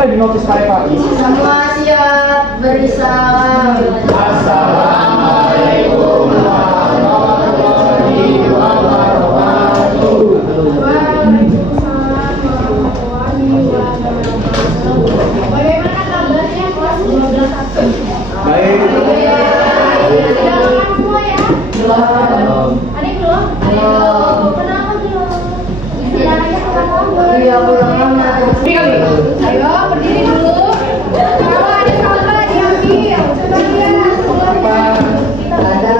Di notis hari pagi. Semua siap beri salam. Assalamualaikum warahmatullahi wabarakatuh. Waalaikumsalam warahmatullahi wabarakatuh. Bagaimana kabarnya kelas 12A? Baik. Sudah makan semua ya? Belum. Adik belum? Belum. Kenapa belum? Istilahnya kurang lama. Iya, kurang lama. Ayo berdiri dulu. Kalau ada salah diambil. Coba lihat. Ada.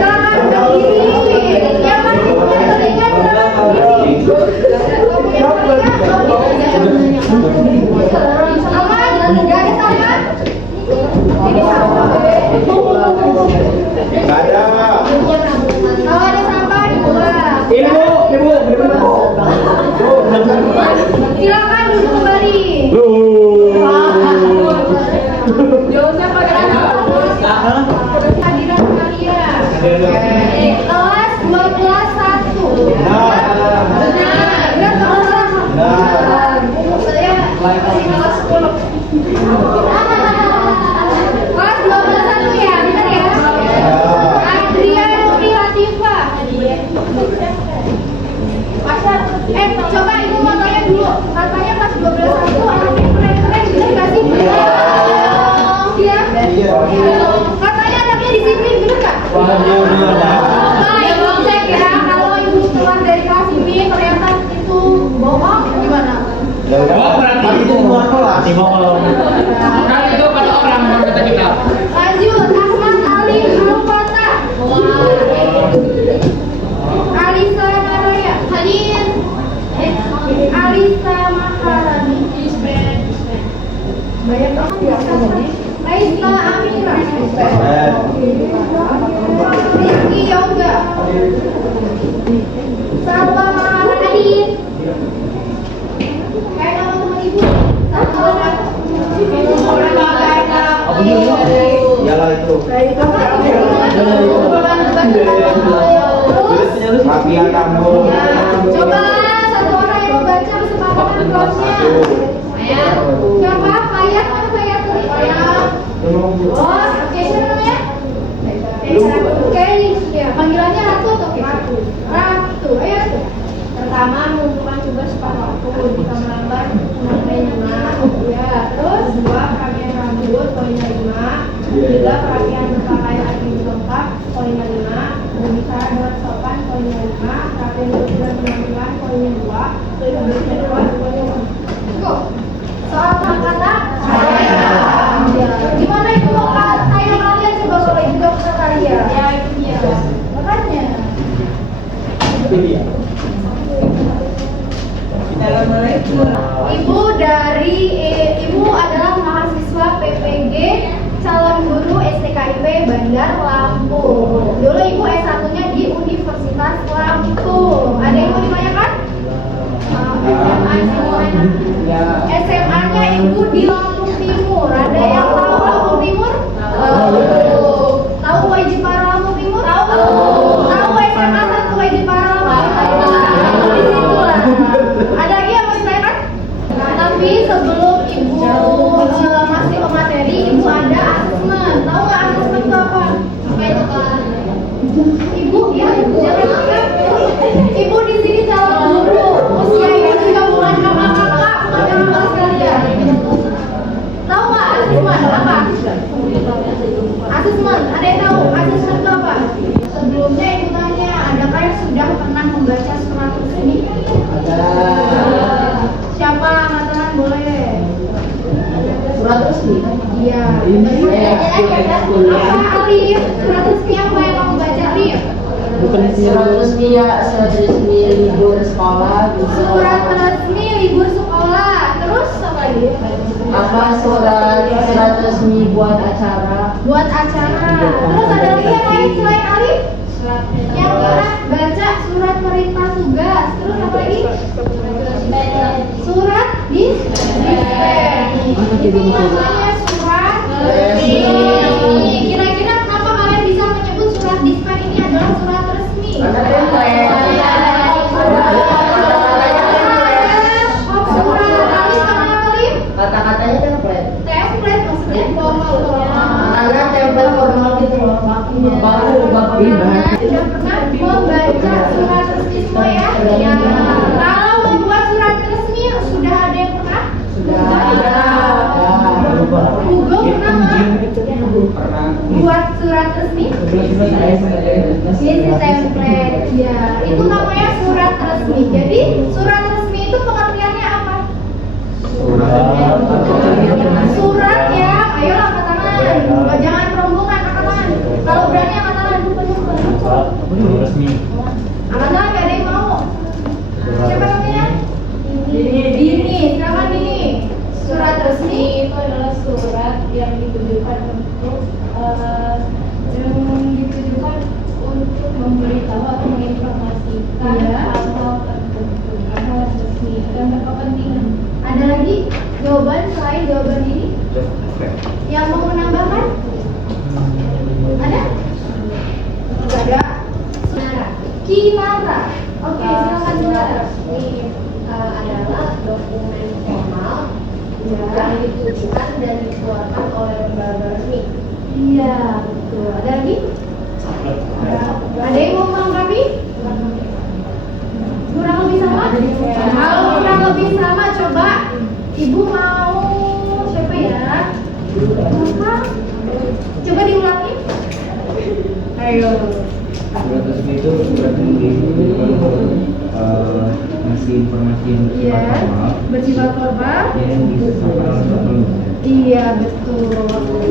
Jangan berdiri. Yang masih punya telinga jangan berdiri. Aman? Gak ada salah? Ini sampah. Nggak ada. Kalau ada sampah dibuang. Ibu. Silakan duduk kembali. Jauhnya pada hadiran kalian. Kelas 12A1. Benar kelas. Saya masih kelas 10. Kelas 12A1 ya, benar ya? Adria Nuri Latifah. Coba ibu mau tanya dulu. Katanya pas 12A1 anaknya keren-keren, bener gak sih? Iya. Katanya anaknya disiplin, bener gak? Nah, ibu cek ya. Kalau ibu keluar dari kelas ini ternyata itu bohong, gimana? Kan itu kata orang kata kita. Lanjut, Ahmad Ali Al-Fatah. Alisa Maraya. Hadir. Alisa Maharani. Banyak banget ya. Raisa Amira. Rizky Yoga. Salwa Maharani. Kayak nama teman ibu. Salwa. Iyalah itu. Rapian kamu. Coba satu orang yang membaca kesepakatan kelasnya. Siapa? Fayat kan Fayat tuh. Oh, oke siapa namanya? Oke, ya panggilannya Ratu atau Ratu? Ratu, ayo Ratu. Pertama, mengumpulkan tugas separuh waktu di kamar lambat sampai 5. Ya, terus 2 pakaian rambut, poin 5. 3 perhatian berpakaian atribut lengkap, poin 5. Berbicara dengan sopan, poin 5. Perhatian berbicara penampilan, poinnya 2. Berbicara luas, poinnya 1. Cukup. Soal kata-kata, gimana itu saya kalian coba kalau ibu dokter kalian? Ya itu dia. Makanya. Ibu adalah mahasiswa PPG calon guru STKIP Bandar Lampung. Dulu ibu S1-nya di Universitas Lampung. Ada yang mau ditanyakan? SMA-nya ibu di Lampung Timur. Ada yang tahu Lampung Timur? Tahu wajib para Lampung Timur? Tahu SMA 1 wajib para Lampung Timur? Di situ lah. Ada lagi yang mau ditanyakan? Tapi sebelum ibu masih ke materi, ibu ada asesmen. Tahu nggak asesmen itu apa? Apa itu kan? Ibu ya, ibu di sini calon guru. Usia ibu juga bukan kakak-kakak, bukan kelas kalian. Tahu nggak asesmen apa? Asesmen, ada yang tahu asesmen itu apa? Sebelumnya ibu tanya, adakah yang sudah pernah membaca surat resmi? Ada. Siapa angkatan boleh? Surat resmi? Iya. Apa Alif? Surat resmi apa yang kamu baca Alif? Bukan surat resmi ya, surat resmi libur sekolah. Surat resmi libur sekolah. Terus apa lagi? Apa surat resmi buat acara? Buat acara. Terus ada lagi yang lain selain Alif? Yang pernah baca surat perintah tugas. Terus apa lagi? Surat dispen. Itu namanya surat resmi. Kira-kira kenapa kalian bisa menyebut surat dispen ini adalah surat resmi? Surat Dardi, jawaban selain jawaban ini yang mau menambahkan? Ada? Tidak ada. Kinara. Oke, silakan Kinara. Ini adalah dokumen formal yang ditujukan dan dikeluarkan oleh lembaga resmi. Iya, betul. Ada lagi? Ada yang mau melengkapi? Kurang lebih sama? Kalau kurang lebih sama, coba Ibu mau siapa ya? Apa? Coba diulangi. Ayo. Surat resmi itu surat yang ngasih informasi yang Iya, bersifat formal bersifat formal. yang disampaikan oleh penulis. Iya, betul.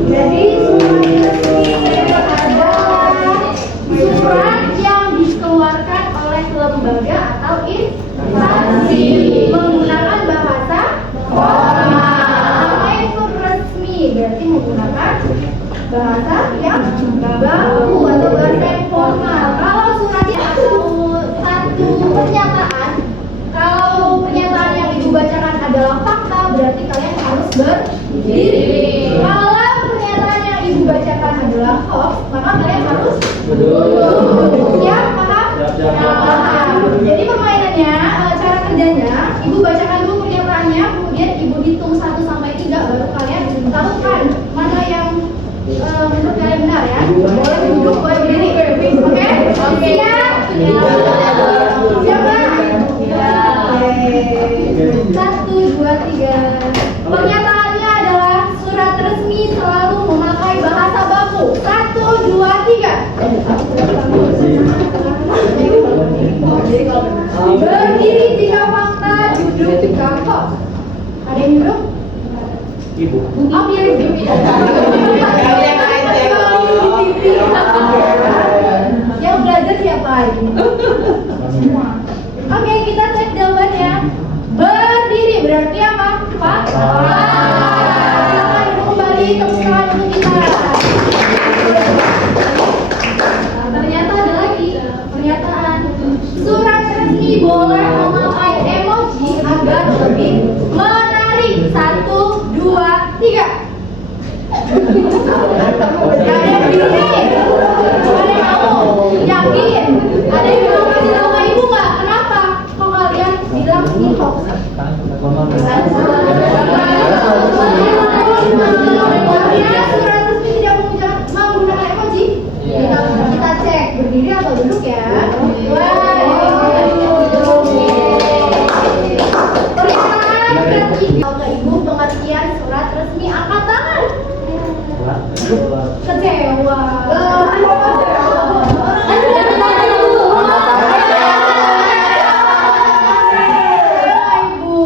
Jadi surat resmi adalah surat yang dikeluarkan oleh lembaga atau instansi menggunakan bahasa formal. Apa itu resmi? Berarti menggunakan bahasa yang baku atau bahasa yang formal. Kalau suratnya atau satu pernyataan, kalau pernyataan yang Ibu bacakan adalah fakta, berarti kalian harus berdiri. Kalau pernyataan yang Ibu bacakan adalah hoax, maka kalian harus duduk. Siap, paham? Paham. Jadi permainannya, cara kerjanya, Ibu bacakan dulu pernyataannya, kemudian Ibu hitung 1 sampai 3, baru kalian tahukan mana yang menurut kalian benar ya. Boleh duduk, boleh berdiri. Oke? Siap? Siapa? 1, 2, 3. Pernyataannya adalah surat resmi selalu memakai bahasa baku. 1, 2, 3. Berdiri jika fakta, duduk jika hoax. Ada yang duduk? Ibu. Oh, iya, ibu. Yang belajar siapa ini? Semua. Oke, kita cek jawabannya. Berdiri berarti apa? Fakta. Silakan duduk kembali, tepuk tangan untuk kita. Ternyata ada lagi pernyataan. Surat resmi boleh memakai emoji agar lebih menarik. 1, 2, 3. Ada yang berdiri? Ada yang mau? Yakin? Ada yang mau kasih tahu ke Ibu nggak? Kenapa? Kok kalian bilang ini hoax? Ya, surat resmi tidak menggunakan emoji. Kita cek berdiri atau duduk ya. Pernyataan ke Ibu pengertian surat resmi, angkat tangan. Kecewa. Ibu.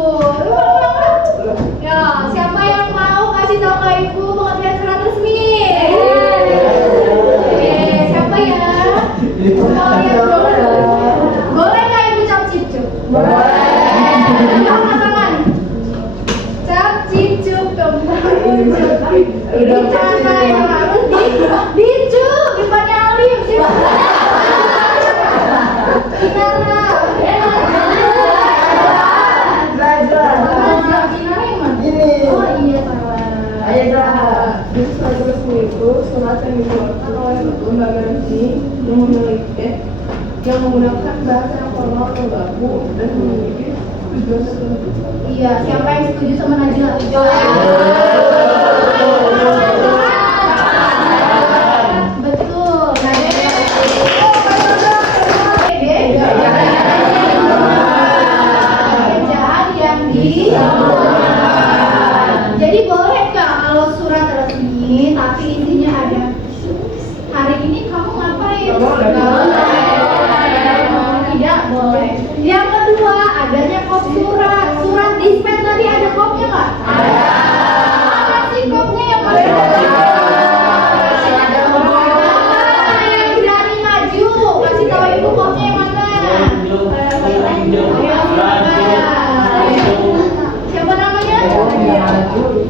Ya, siapa yang mau kasih tahu ke Ibu pengertian surat resmi? Oke, siapa ya? Boleh nggak Ibu cap cip? Boleh. Angkat tangan. Cap cip kembali. Bicara yang harus dicu depannya Alif. Kinara. Kinara yang mana? Oh iya salah. Jadi surat resmi itu surat yang dikeluarkan oleh lembaga resmi yang memiliki yang menggunakan bahasa yang formal atau baku dan memiliki tujuan tertentu. Iya, siapa yang setuju sama Najla? Betul. Kerjaan yang jadi boleh nggak kalau surat resmi tapi isinya ada hari ini kamu ngapain? Tidak boleh. Yang kedua adanya kop surat. Surat dispen tadi ada kopnya nggak? Ada. Mana sih kopnya yang mana? Yang berani maju kasih tahu Ibu kopnya yang mana? Siapa namanya?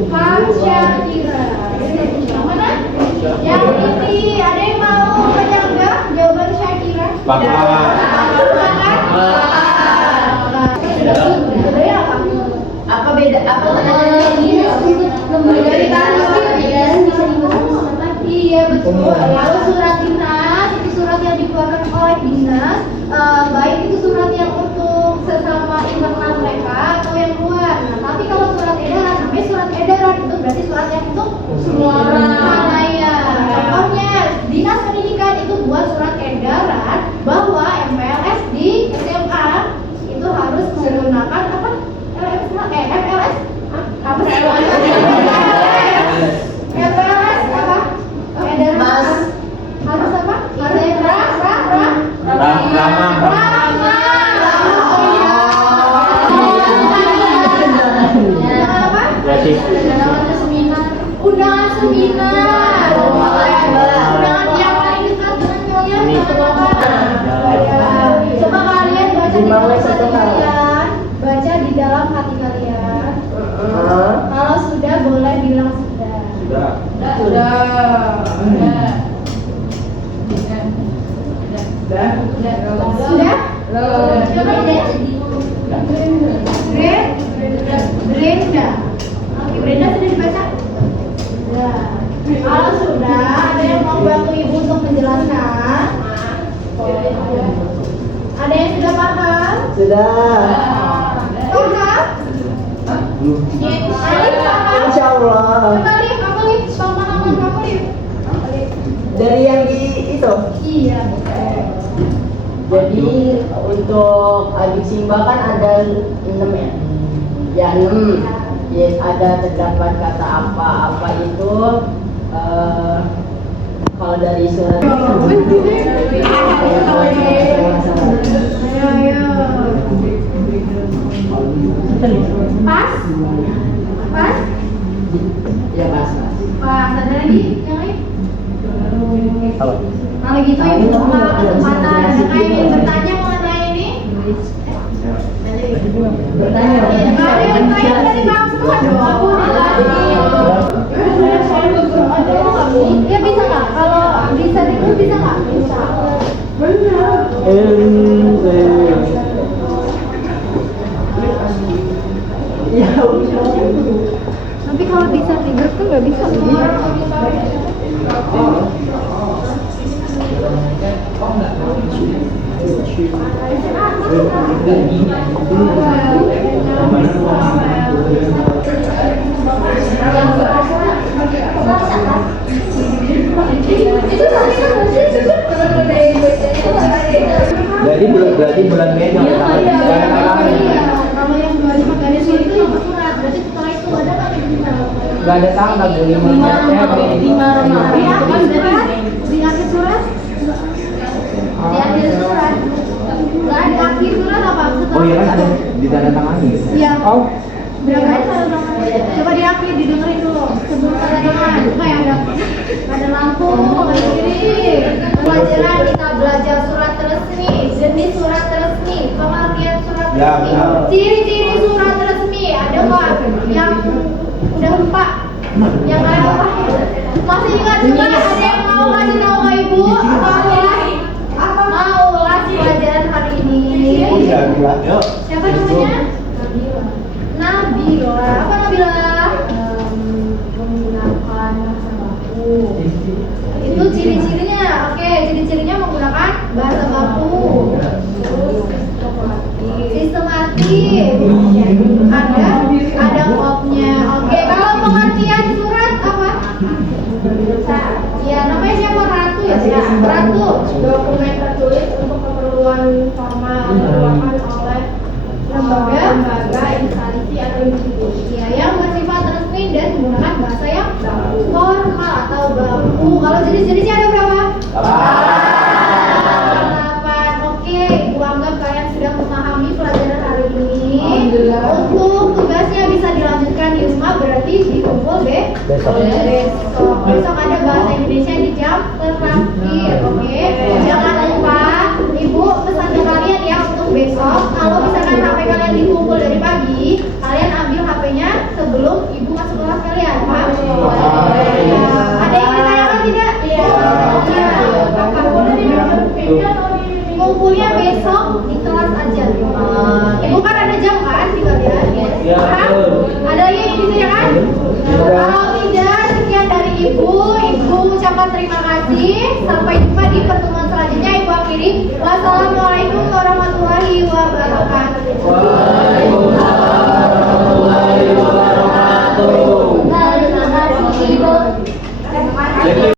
Pak Syakira. Yang mana? Yang ini ada yang mau menyanggah jawaban Syakira? Bapak. Apa bedanya beda apa lembaga bisa dibahas. Iya betul. Kalau surat dinas itu surat yang dikeluarkan oleh dinas, baik itu surat yang untuk sesama internal mereka atau yang luar. Nah, tapi kalau surat edaran, namanya surat edaran itu berarti surat yang untuk semua orang. Ya, contohnya dinas pendidikan itu buat surat edaran bahwa MPLS di SMA itu harus menggunakan apa? MPLS apa sih? MPLS apa? Edaran harus apa? Undangan seminar. Undangan yang paling dekat dengan kalian. Coba kalian baca di dalam hati kalian. Baca di dalam hati kalian. Kalau sudah boleh bilang sudah. Sudah? Coba Brenda. Oke, Brenda sudah dibaca? Sudah. Kalau sudah, ada yang mau bantu ibu untuk menjelaskan? Ada yang sudah paham? Sudah. Paham? Alif paham? Insya Allah. Coba Alif, apa Alif? Pemahaman kamu Alif? Dari yang di itu. Iya. Jadi untuk adik Simba kan ada 6 ya. Ya 6. Yes, ada terdapat kata apa itu kalau dari surat Pas? Pas? ya pas. Pas, ada lagi? Yang lain? Apa? Kalau gitu ibu buka kesempatan. Ada yang ingin bertanya mengenai ini? Bertanya. Ada yang bertanya dari bang semua dong. Ya bisa nggak? Kalau bisa itu bisa nggak? Bisa. Ya. Tapi kalau bisa tidur kan nggak bisa. Berarti bulan Mei yang Kalau yang 25 garis itu yang surat, berarti setelah itu ada nggak di sana? nggak ada tanggal dari Di akhir surat? Di akhir surat. Nggak ada akhir surat apa? Oh iya kan ada di tanda tangani. Iya. Oh. Berapa tanda tangan? Coba di akhir didengerin dulu. Sebelum tanda tangan. Kayak ada lampu, ada kiri. Pelajaran kita belajar surat resmi, jenis surat resmi, pengertian surat Ya, resmi, benar. ciri-ciri surat resmi. Ada nggak yang udah lupa? Yang lain apa? Masih ingat juga? Ada yang mau kasih tahu ke ibu? Apa mau las pelajaran hari ini? Yuk. Siapa namanya? Nabila. Apa Nabila? Menggunakan bahasa baku. Itu ciri-cirinya. Oke, ciri-cirinya menggunakan bahasa baku. Terus sistematis. Ada kopnya. Oke, kalau pengertian surat apa? Ya, namanya siapa? Ratu ya? Ratu. Dokumen tertulis untuk keperluan formal dikeluarkan oleh lembaga, instansi atau institusi yang bersifat resmi dan menggunakan bahasa yang formal atau baku. Kalau jenis-jenisnya ada berapa? 8. Oke, Ibu anggap kalian sudah memahami pelajaran hari ini. Untuk tugasnya bisa dilanjutkan di rumah, berarti dikumpul besok. Besok ada bahasa Indonesia di jam terakhir. Oke, jangan lupa Ibu pesan ke kalian ya untuk besok. Kalau misalkan HP kalian dikumpul dari pagi, kalian ambil HP-nya sebelum Ibu masuk kelas